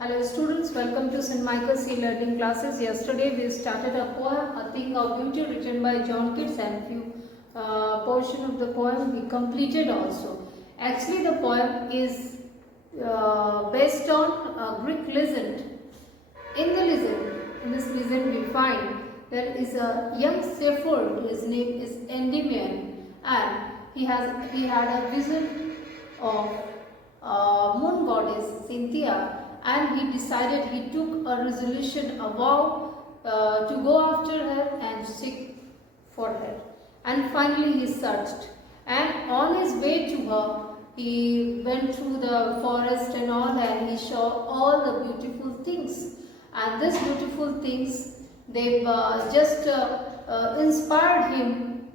Hello students, welcome to St. Michael's e-learning classes. Yesterday we started a poem, A Thing of Beauty, written by John Keats, and few portion of the poem we completed also. Actually the poem is based on a Greek legend. In this legend we find there is a young shepherd, his name is Endymion, and he had a vision of moon goddess Cynthia, and he decided, he took a resolution, a vow to go after her and seek for her. And finally he searched, and on his way to her he went through the forest and all, and he saw all the beautiful things, and these beautiful things, they just inspired him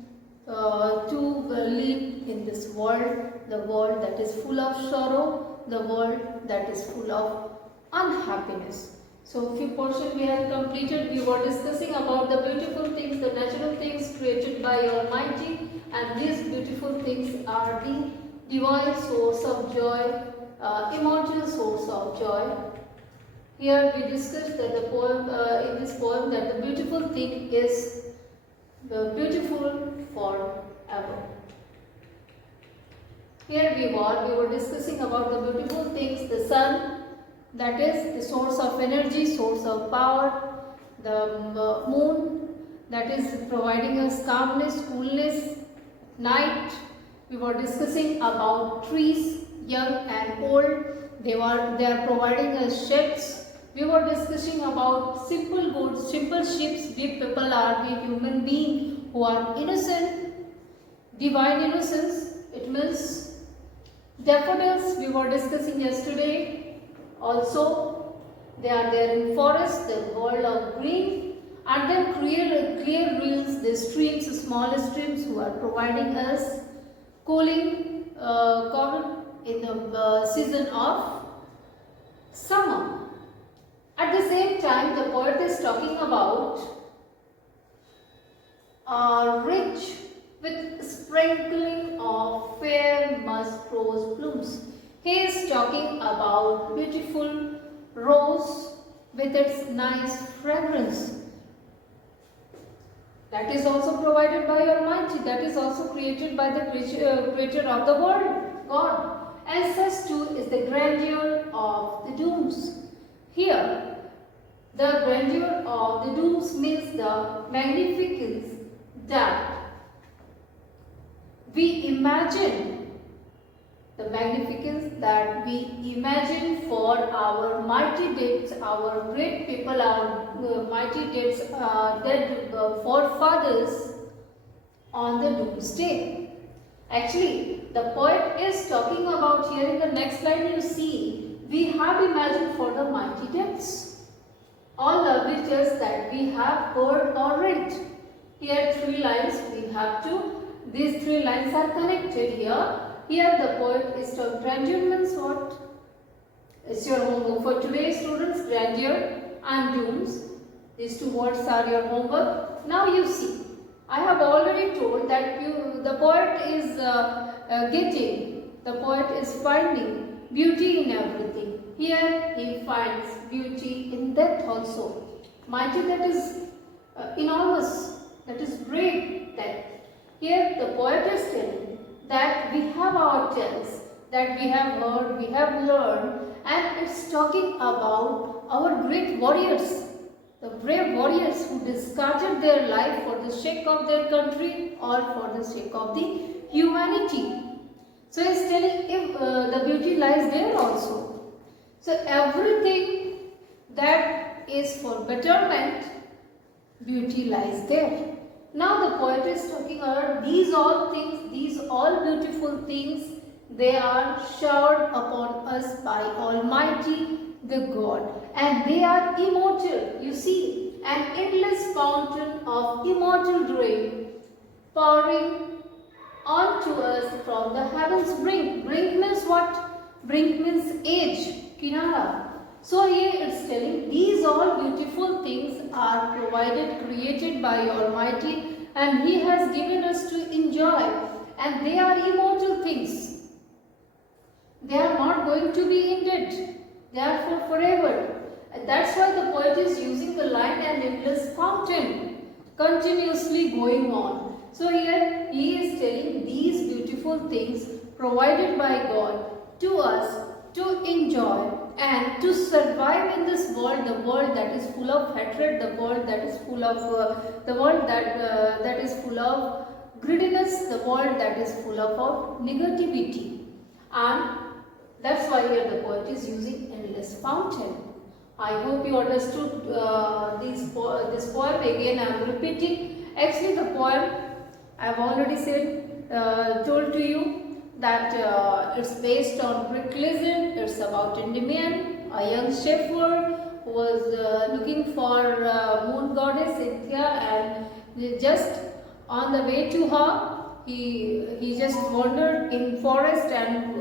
to live in this world, the world that is full of sorrow, the world that is full of unhappiness. So few portions we have completed. We were discussing about the beautiful things, the natural things created by Almighty, and these beautiful things are the divine source of joy, immortal source of joy. Here we discussed that the poem, in this poem, that the beautiful thing is the beautiful forever. Here we were discussing about the beautiful things, the sun, that is the source of energy, source of power, the moon, that is providing us calmness, coolness, night. We were discussing about trees, young and old, they are providing us shades. We were discussing about simple goods, simple ships. We people are, we human beings who are innocent, divine innocence. It means daffodils we were discussing yesterday. Also, they are there in forest, the world of green, and then clear rills, the streams, small streams who are providing us cooling current in the season of summer. At the same time, the poet is talking about rich with sprinkling of fair musk rose blooms. He is talking about beautiful rose with its nice fragrance. That is also provided by Almighty. That is also created by the creator of the world, God. And such too is the grandeur of the dooms. Here, the grandeur of the dooms means the magnificence that we imagine, the magnificence that we imagine for our mighty deeds, our great people, our mighty deeds, dead forefathers on the doomsday. Actually, the poet is talking about, here in the next line you see, we have imagined for the mighty deeds, all the riches that we have heard or read. Here three lines we have to, these three lines are connected here. Here the poet is talking, grandeur means what? It's your homework for today, students. Grandeur and dooms. These two words are your homework. Now you see, I have already told that the poet is the poet is finding beauty in everything. Here he finds beauty in death also. Mighty, that is enormous, that is great death. Here the poet is telling that we have our tales, that we have heard, we have learned, and it's talking about our great warriors, the brave warriors who discarded their life for the sake of their country or for the sake of the humanity. So he's telling if the beauty lies there also. So everything that is for betterment, beauty lies there. Now the poet is talking about these all things, these all beautiful things, they are showered upon us by Almighty the God, and they are immortal. You see, an endless fountain of immortal rain pouring onto us from the heavens brink. Brink means what? Brink means age, kinara. So here it's telling these all beautiful things are provided, created by Almighty, and He has given us to enjoy, and they are immortal things. They are not going to be ended. therefore forever. And that's why the poet is using the line an endless fountain, continuously going on. So here he is telling these beautiful things provided by God to us to enjoy and to survive in this world, the world that is full of hatred, the world that is full of that is full of greediness, the world that is full of negativity. And that's why here the poet is using endless fountain. I hope you understood this poem. Again I am repeating. Actually the poem I have already told to you that it's based on Greek legend. It's about Endymion, a young shepherd who was looking for moon goddess Cynthia, and just on the way to her, he just wandered in forest and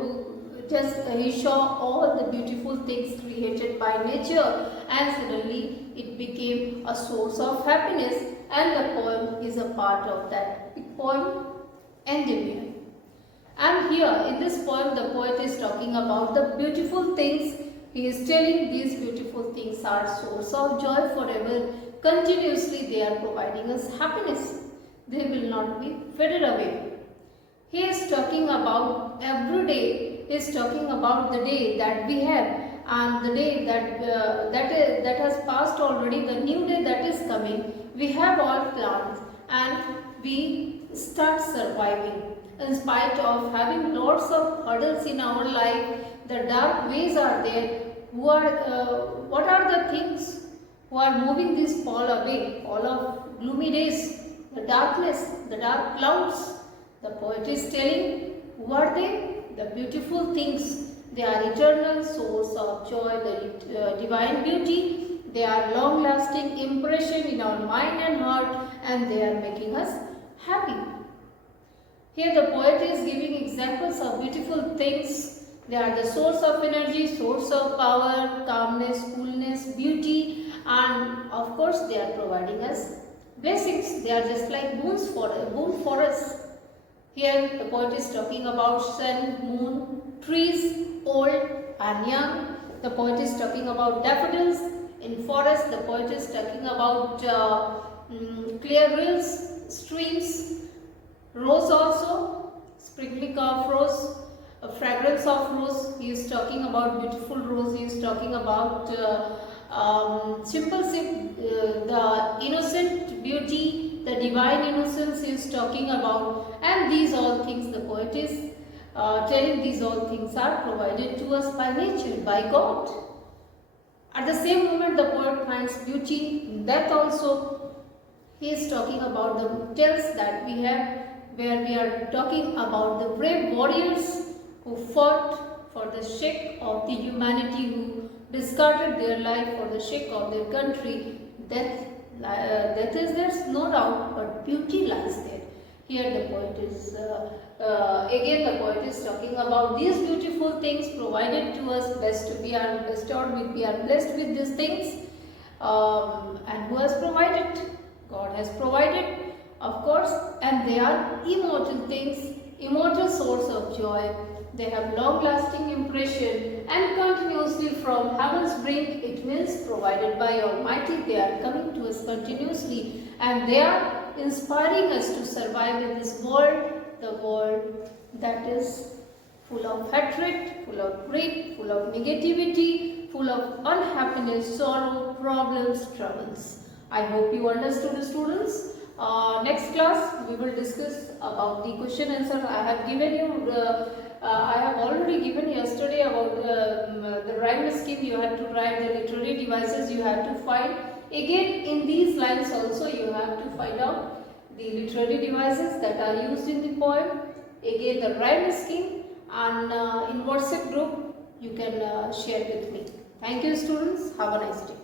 he saw all the beautiful things created by nature, and suddenly it became a source of happiness, and the poem is a part of that poem Endymion. And here in this poem the poet is talking about the beautiful things. He is telling these beautiful things are source of joy forever. Continuously they are providing us happiness. They will not be faded away. He is talking about every day. He is talking about the day that we have and the day that has passed already, the new day that is coming. We have all plans and we start surviving. In spite of having lots of hurdles in our life, the dark ways are there. What are the things who are moving this fall away, all of gloomy days, the darkness, the dark clouds? The poet is telling, who are they? The beautiful things. They are eternal source of joy, the divine beauty. They are long-lasting impression in our mind and heart, and they are making us happy. Here the poet is giving examples of beautiful things. They are the source of energy, source of power, calmness, coolness, beauty, and of course they are providing us blessings. They are just like boon for us. Here the poet is talking about sun, moon, trees, old and young. The poet is talking about daffodils. In forest the poet is talking about clear rills, streams, rose also, sprinkling of rose, a fragrance of rose. He is talking about beautiful rose. He is talking about the innocent beauty, the divine innocence he is talking about, and these all things the poet is telling these all things are provided to us by nature, by God. At the same moment the poet finds beauty in death also. He is talking about the tales that we have, where we are talking about the brave warriors who fought for the sake of the humanity, who discarded their life for the sake of their country. Death is there, no doubt, but beauty lies there. Here the poet is, again the poet is talking about these beautiful things provided to us, we are blessed with these things, and who has provided? God has provided, of course, and they are immortal things, immortal source of joy. They have long-lasting impression and continuously from heaven's brink. It means provided by Almighty. They are coming to us continuously, and they are inspiring us to survive in this world, the world that is full of hatred, full of greed, full of negativity, full of unhappiness, sorrow, problems, troubles. I hope you understood, students. Next class we will discuss about the question answer. I have given you I have already given yesterday about the rhyme scheme. You have to write the literary devices, you have to find. Again in these lines also you have to find out the literary devices that are used in the poem. Again the rhyme scheme, and in WhatsApp group you can share with me. Thank you students. Have a nice day.